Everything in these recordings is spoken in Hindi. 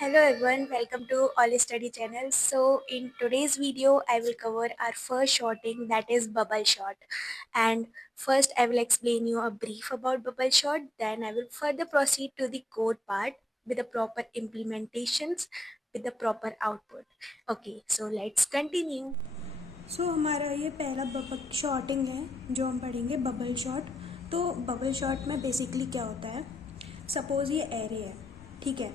Hello everyone, welcome to All Study channel. So in today's video, I will cover our first shorting, that is bubble short. And first I will explain you a brief about bubble short. Then I will further proceed to the code part with the proper implementations with the proper output. Okay, so let's continue. हमारा ये पहला बबल शॉर्टिंग है जो हम पढ़ेंगे बबल शॉट। तो बबल शॉट में बेसिकली क्या होता है, सपोज़ ये एरे है, ठीक है।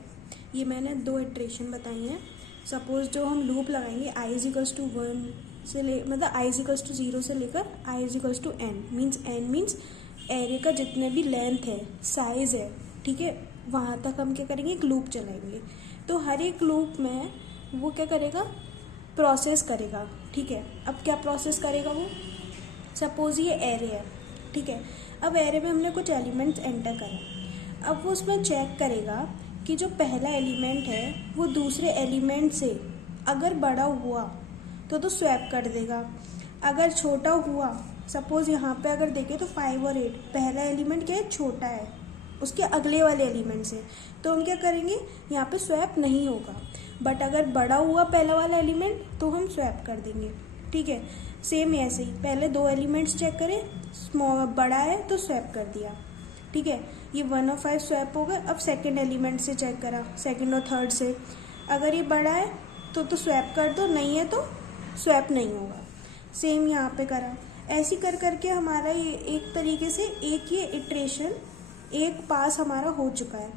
ये मैंने दो इटरेशन बताई हैं। सपोज़ जो हम लूप लगाएंगे i is equals to one से ले मतलब i is equals to zero से लेकर i is equals to n means array का जितने भी लेंथ है, साइज़ है, ठीक है, वहाँ तक हम क्या करेंगे, एक लूप चलाएंगे। तो हर एक लूप में वो क्या करेगा, प्रोसेस करेगा, ठीक है। अब क्या प्रोसेस करेगा वो, सपोज ये एरे है, ठीक है। अब एरे में हमने कुछ एलिमेंट्स एंटर करा। अब वो उसमें चेक करेगा कि जो पहला एलिमेंट है वो दूसरे एलिमेंट से अगर बड़ा हुआ तो स्वैप कर देगा। अगर छोटा हुआ, सपोज यहाँ पे अगर देखें तो 5 और 8, पहला एलिमेंट क्या है, छोटा है उसके अगले वाले एलिमेंट से, तो हम क्या करेंगे, यहाँ पे स्वैप नहीं होगा। बट अगर बड़ा हुआ पहला वाला एलिमेंट तो हम स्वैप कर देंगे, ठीक है। सेम ऐसे ही पहले दो एलिमेंट्स चेक करें, स्मॉल बड़ा है तो स्वैप कर दिया, ठीक है। ये 1 और 5 स्वैप हो गए। अब सेकेंड एलिमेंट से चेक करा, सेकेंड और थर्ड से, अगर ये बड़ा है तो स्वैप कर दो, नहीं है तो स्वैप नहीं होगा। सेम यहाँ पे करा, ऐसी कर करके हमारा ये एक तरीके से एक ये इटरेशन, एक पास हमारा हो चुका है,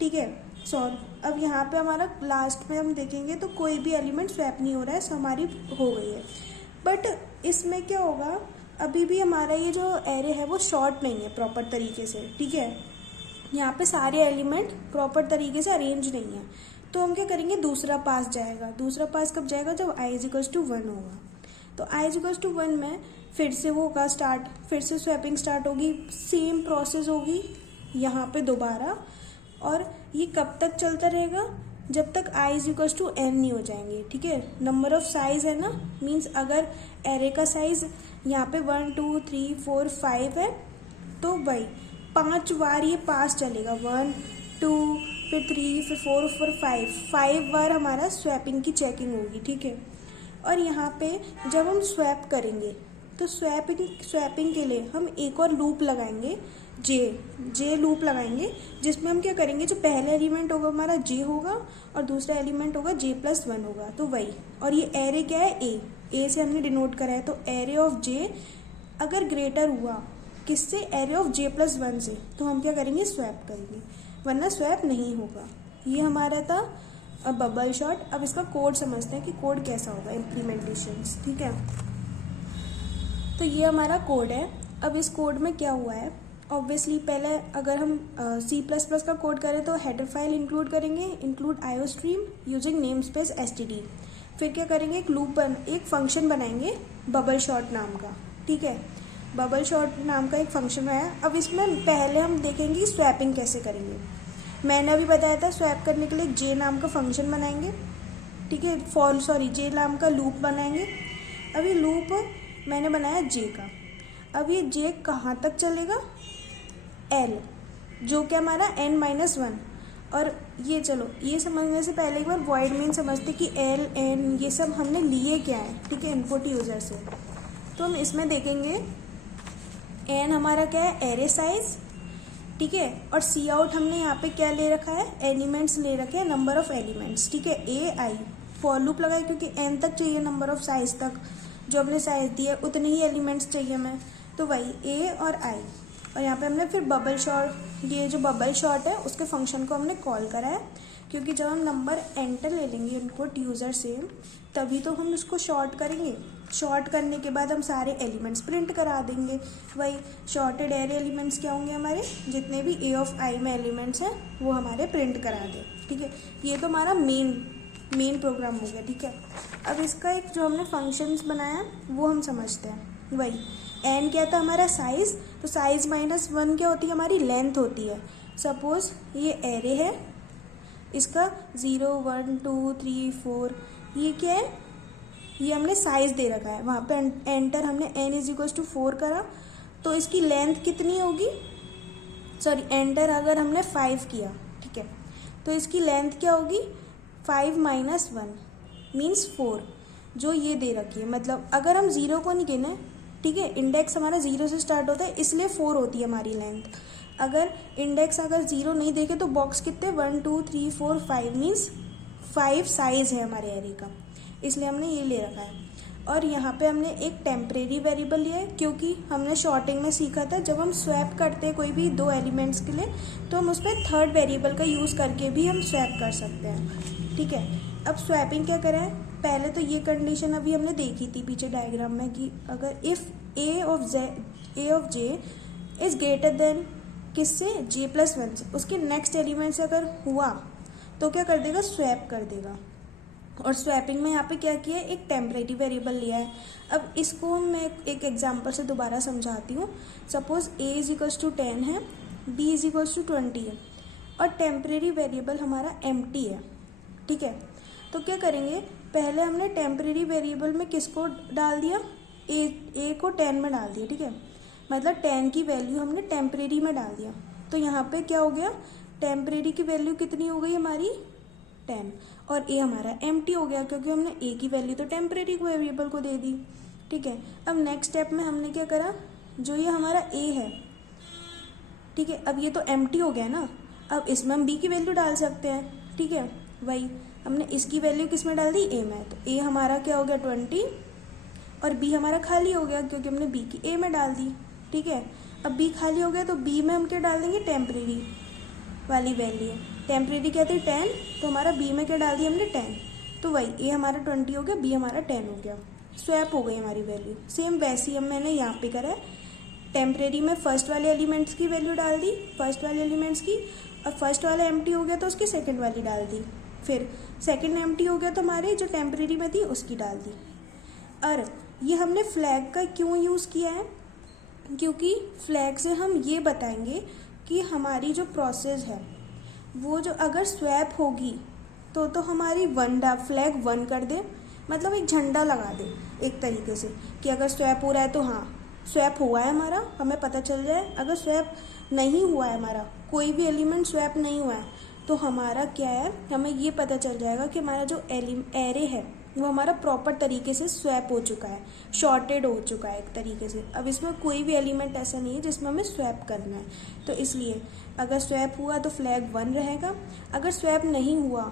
ठीक है, सॉल्व। अब यहाँ पे हमारा लास्ट में हम देखेंगे तो कोई भी एलिमेंट स्वैप नहीं हो रहा है, सो हमारी हो गई है। बट इसमें क्या होगा, अभी भी हमारा ये जो एरे है वो शॉर्ट नहीं है प्रॉपर तरीके से, ठीक है। यहाँ पे सारे एलिमेंट प्रॉपर तरीके से अरेंज नहीं है। तो हम क्या करेंगे, दूसरा पास जाएगा। दूसरा पास कब जाएगा, जब आई इज इक्वल्स टू 1 होगा। तो आई इज इक्वल्स टू 1 में फिर से वो होगा स्टार्ट, फिर से स्वैपिंग स्टार्ट होगी, सेम प्रोसेस होगी यहाँ पे दोबारा। और ये कब तक चलता रहेगा, जब तक आई इज इक्वल्स टू एन नहीं हो जाएंगे, ठीक है। नंबर ऑफ साइज है ना, मीन्स अगर एरे का साइज यहाँ पे 1 2 3 4 5 है तो भाई 5 बार ये पास चलेगा, 1 2 फिर 3 फिर 4 फिर 5 बार हमारा स्वैपिंग की चेकिंग होगी, ठीक है। और यहाँ पे जब हम स्वैप करेंगे तो स्वैपिंग के लिए हम एक और लूप लगाएंगे, जे लूप लगाएंगे, जिसमें हम क्या करेंगे, जो पहला एलिमेंट होगा हमारा जे होगा और दूसरा एलिमेंट होगा J+1 होगा, तो वही। और ये एरे क्या है, ए से हमने डिनोट करा है। तो एरे ऑफ जे अगर ग्रेटर हुआ किससे, एरे ऑफ J+1 से, तो हम क्या करेंगे, स्वैप करेंगे, वरना स्वैप नहीं होगा। ये हमारा था बबल शॉट। अब इसका कोड समझते हैं कि कोड कैसा होगा, इम्प्लीमेंटेशंस, ठीक है। तो ये हमारा कोड है। अब इस कोड में क्या हुआ है, ऑब्वियसली पहले अगर हम C++ का कोड करें तो हेडर फाइल इंक्लूड करेंगे, include iostream using name space std। फिर क्या करेंगे, एक फंक्शन बनाएंगे बबल शॉट नाम का, ठीक है। बबल शॉट नाम का एक फंक्शन है। अब इसमें पहले हम देखेंगे कि स्वैपिंग कैसे करेंगे। मैंने अभी बताया था स्वैप करने के लिए जे नाम का फंक्शन बनाएंगे, ठीक है, जे नाम का लूप बनाएंगे। अभी लूप मैंने बनाया जे का। अब ये जे कहाँ तक चलेगा, एल, जो कि हमारा n-1। और ये चलो ये समझने से पहले एक बार वॉइड मेन समझते कि एल एन ये सब हमने लिए क्या है, ठीक है, इनपुट यूजर से। तो हम इसमें देखेंगे एन हमारा क्या है, एरे साइज, ठीक है। और सी आउट हमने यहाँ पे क्या ले रखा है, एलिमेंट्स ले रखे हैं, नंबर ऑफ एलिमेंट्स, ठीक है, ए आई। फॉर लूप लगाए क्योंकि एन तक चाहिए, नंबर ऑफ साइज तक, जो हमने साइज दिया उतने ही एलिमेंट्स चाहिए हमें, तो वही ए और आई। और यहाँ पे हमने फिर बबल शॉट, ये जो बबल शॉट है उसके फंक्शन को हमने कॉल करा है, क्योंकि जब हम नंबर एंटर ले लेंगे इनपुट यूज़र से तभी तो हम उसको शॉर्ट करेंगे। शॉर्ट करने के बाद हम सारे एलिमेंट्स प्रिंट करा देंगे। वही शॉर्टेड एरे एलिमेंट्स क्या होंगे, हमारे जितने भी ए ऑफ आई में एलिमेंट्स हैं वो हमारे प्रिंट करा दें, ठीक है। ये तो हमारा मेन प्रोग्राम हो गया, ठीक है। अब इसका एक जो हमने फंक्शंस बनाया वो हम समझते हैं। वही एन क्या था हमारा, साइज, तो साइज -1 क्या होती है, हमारी लेंथ होती है। सपोज ये एरे है, इसका 0 1 2 3 4, ये क्या है, ये हमने साइज दे रखा है। वहाँ पे एंटर हमने n=4 करा, तो इसकी लेंथ कितनी होगी, एंटर अगर हमने 5 किया, ठीक है, तो इसकी लेंथ क्या होगी, 5 माइनस 1 मीन्स 4, जो ये दे रखी है। मतलब अगर हम ज़ीरो को नहीं गिने, ठीक है, इंडेक्स हमारा ज़ीरो से स्टार्ट होता है, इसलिए 4 होती है हमारी लेंथ। अगर इंडेक्स अगर ज़ीरो नहीं देखे तो बॉक्स कितने 1 2 3 4 5 मीन्स 5 साइज़ है हमारे एरे का, इसलिए हमने ये ले रखा है। और यहाँ पे हमने एक टेम्परेरी वेरिएबल लिया है, क्योंकि हमने शॉर्टिंग में सीखा था जब हम स्वैप करते हैं कोई भी दो एलिमेंट्स के लिए, तो हम उसमें थर्ड वेरिएबल का यूज़ करके भी हम स्वैप कर सकते हैं, ठीक है। अब स्वैपिंग क्या करें, पहले तो ये कंडीशन अभी हमने देखी थी पीछे डायग्राम में कि अगर if A of J is greater than किससे, जे प्लस वन से, उसके नेक्स्ट एलिमेंट से अगर हुआ तो क्या कर देगा, स्वैप कर देगा। और स्वैपिंग में यहाँ पे क्या किया है, एक टेम्परेरी वेरिएबल लिया है। अब इसको मैं एक एग्जांपल से दोबारा समझाती हूँ। Suppose A is equals to 10 है, बी इज इक्वल्स टू 20 है, और टेम्परेरी वेरिएबल हमारा एम्प्टी है, ठीक है। तो क्या करेंगे, पहले हमने टेम्परेरी वेरिएबल में किसको डाल दिया, ए को 10 में डाल दिया, ठीक है। मतलब 10 की वैल्यू हमने टेम्परेरी में डाल दिया। तो यहाँ पे क्या हो गया, टेम्परेरी की वैल्यू कितनी हो गई हमारी 10, और ए हमारा एम्प्टी हो गया, क्योंकि हमने ए की वैल्यू तो टेम्परेरी वेरिएबल को दे दी, ठीक है। अब नेक्स्ट स्टेप में हमने क्या करा, जो ये हमारा ए है, ठीक है, अब ये तो एम्प्टी हो गया ना, अब इसमें हम बी की वैल्यू डाल सकते हैं, ठीक है। वही हमने इसकी वैल्यू किस में डाल दी, ए में, तो ए हमारा क्या हो गया 20, और बी हमारा खाली हो गया क्योंकि हमने बी की ए में डाल दी, ठीक है। अब बी खाली हो गया तो बी में हम क्या डाल देंगे, टेम्परेरी वाली वैल्यू। टेम्परेरी क्या थी 10, तो हमारा बी में क्या डाल दिया हमने 10, तो वही ए हमारा 20 हो गया, बी हमारा 10 हो गया, स्वैप हो गई हमारी वैल्यू। सेम वैसे ही हम मैंने यहाँ पे करा है, टेम्परेरी में फर्स्ट वाले एलिमेंट्स की वैल्यू डाल दी, फर्स्ट वाले एलिमेंट्स की, और फर्स्ट वाला एम्प्टी हो गया तो उसकी सेकंड वाली डाल दी, फिर सेकंड एम्प्टी हो गया तो हमारे जो टेम्परेरी में थी उसकी डाल दी। और ये हमने फ्लैग का क्यों यूज़ किया है, क्योंकि फ्लैग से हम ये बताएंगे कि हमारी जो प्रोसेस है वो जो अगर स्वैप होगी तो हमारी फ्लैग 1 कर दे, मतलब एक झंडा लगा दे एक तरीके से कि अगर स्वैप हो रहा है तो हाँ स्वैप हुआ है हमारा, हमें पता चल जाए। अगर स्वैप नहीं हुआ है, हमारा कोई भी एलिमेंट स्वैप नहीं हुआ है, तो हमारा क्या है, हमें ये पता चल जाएगा कि हमारा जो एरे है वो हमारा प्रॉपर तरीके से स्वैप हो चुका है, शॉर्टेड हो चुका है एक तरीके से। अब इसमें कोई भी एलिमेंट ऐसा नहीं है जिसमें हमें स्वैप करना है, तो इसलिए अगर स्वैप हुआ तो फ्लैग 1 रहेगा, अगर स्वैप नहीं हुआ,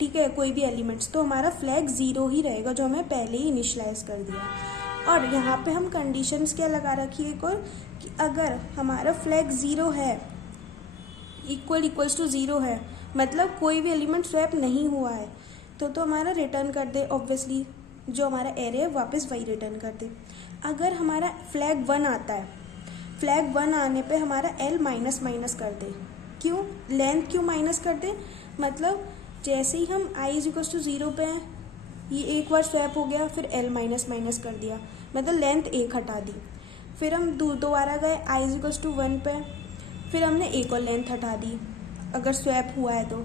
ठीक है, कोई भी एलिमेंट्स, तो हमारा फ्लैग 0 ही रहेगा, जो हमें पहले ही इनिशलाइज कर दिया। और यहाँ पे हम कंडीशंस क्या लगा रखी है एक और, कि अगर हमारा फ्लैग 0 है, इक्वल्स टू 0 है, मतलब कोई भी एलिमेंट स्वैप नहीं हुआ है, तो हमारा रिटर्न कर दे, ऑब्वियसली जो हमारा एरे है वापस वही रिटर्न कर दे। अगर हमारा फ्लैग 1 आता है, फ्लैग 1 आने पे हमारा एल माइनस कर दे, क्यों, लेंथ क्यों माइनस कर दे, मतलब जैसे ही हम आई इज इक्वल्स टू 0 पे हैं, ये एक बार स्वैप हो गया, फिर एल माइनस कर दिया, मतलब लेंथ 1 हटा दी, फिर हम दोबारा गए आई इज इक्वल्स टू 1 पे, फिर हमने एक और लेंथ हटा दी अगर स्वैप हुआ है तो।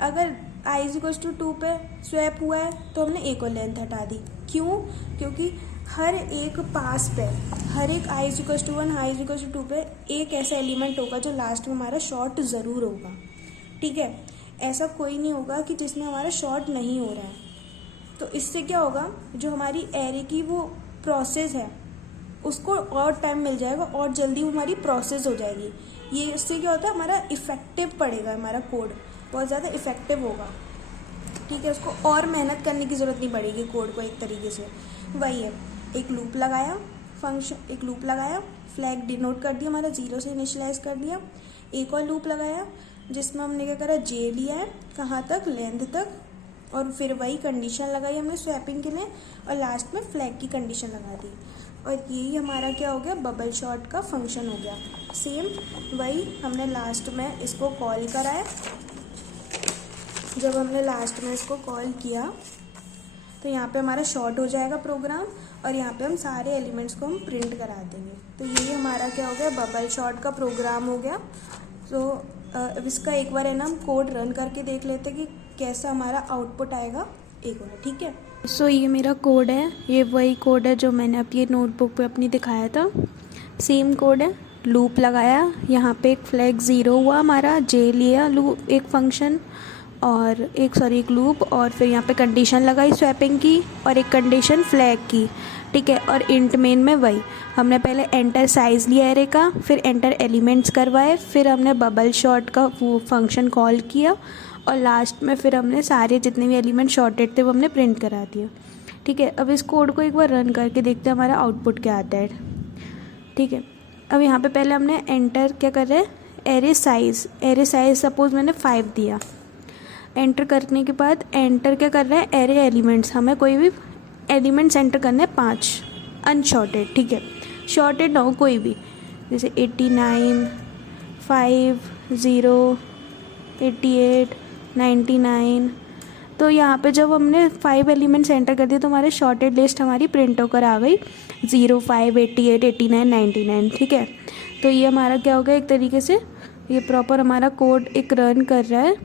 अगर आई इज इक्वल्स टू 2 पे स्वैप हुआ है तो हमने एक और लेंथ हटा दी, क्यों, क्योंकि हर एक पास पे, हर एक i is equals to 1 i is equals to 2 पे एक ऐसा एलिमेंट होगा जो लास्ट में हमारा शॉर्ट ज़रूर होगा, ठीक है। ऐसा कोई नहीं होगा कि जिसमें हमारा शॉर्ट नहीं हो रहा है। तो इससे क्या होगा, जो हमारी एरे की वो प्रोसेस है उसको और टाइम मिल जाएगा और जल्दी वो हमारी प्रोसेस हो जाएगी। ये इससे क्या होता है, हमारा इफ़ेक्टिव पड़ेगा, हमारा कोड बहुत ज़्यादा इफ़ेक्टिव होगा, ठीक है। उसको और मेहनत करने की ज़रूरत नहीं पड़ेगी कोड को, एक तरीके से वही है। एक लूप लगाया, एक लूप लगाया, फ्लैग डिनोट कर दिया, हमारा 0 से इनिशियलाइज कर दिया, एक और लूप लगाया जिसमें हमने क्या करा, जे लिया है, कहाँ तक, लेंथ तक, और फिर वही कंडीशन लगाई हमने स्वैपिंग के लिए, और लास्ट में फ्लैग की कंडीशन लगा दी, और यही हमारा क्या हो गया, बबल शॉट का फंक्शन हो गया। सेम वही हमने लास्ट में इसको कॉल करा है। जब हमने लास्ट में इसको कॉल किया तो यहाँ पे हमारा शॉर्ट हो जाएगा प्रोग्राम, और यहाँ पे हम सारे एलिमेंट्स को हम प्रिंट करा देंगे। तो यही हमारा क्या हो गया, बबल शॉट का प्रोग्राम हो गया। तो अब इसका एक बार है ना हम कोड रन करके देख लेते हैं कि कैसा हमारा आउटपुट आएगा एक बार, ठीक है। सो ये मेरा कोड है, ये वही कोड है जो मैंने अपनी नोटबुक पे अपनी दिखाया था, सेम कोड है। लूप लगाया, यहाँ पे एक फ्लैग 0 हुआ हमारा, जे लिया लूप एक फंक्शन, और एक लूप, और फिर यहाँ पे कंडीशन लगाई स्वैपिंग की और एक कंडीशन फ्लैग की, ठीक है। और इंट मेन में वही हमने पहले एंटर साइज़ लिया एरे का, फिर एंटर एलिमेंट्स करवाए, फिर हमने बबल शॉट का वो फंक्शन कॉल किया, और लास्ट में फिर हमने सारे जितने भी एलिमेंट शॉर्टेड थे वो हमने प्रिंट करा दिया, ठीक है। अब इस कोड को एक बार रन करके देखते हैं हमारा आउटपुट क्या आता है, ठीक है। अब यहाँ पे पहले हमने एंटर क्या कर रहे हैं, एरे साइज़ सपोज़ मैंने 5 दिया। एंटर करने के बाद एंटर क्या कर रहे हैं, एरे एलिमेंट्स, हमें कोई भी एलिमेंट्स एंटर करने हैं 5 अनशॉर्टेड, ठीक है। शॉर्टेड ना हो कोई भी, जैसे 89, 5, 0, 88, 99। तो यहाँ पे जब हमने 5 एलिमेंट्स एंटर कर दिए तो हमारे शॉर्टेड लिस्ट हमारी प्रिंट होकर आ गई 0, 5, 88, 89, 99, ठीक है। तो ये हमारा क्या हो गया, एक तरीके से ये प्रॉपर हमारा कोड एक रन कर रहा है।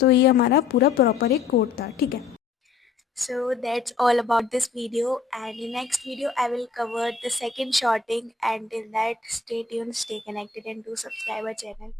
तो ये हमारा पूरा प्रॉपर एक कोड था, ठीक है। So that's all about this video, and in next video I will cover the second shorting, and till that stay tuned, stay connected and do subscribe our channel.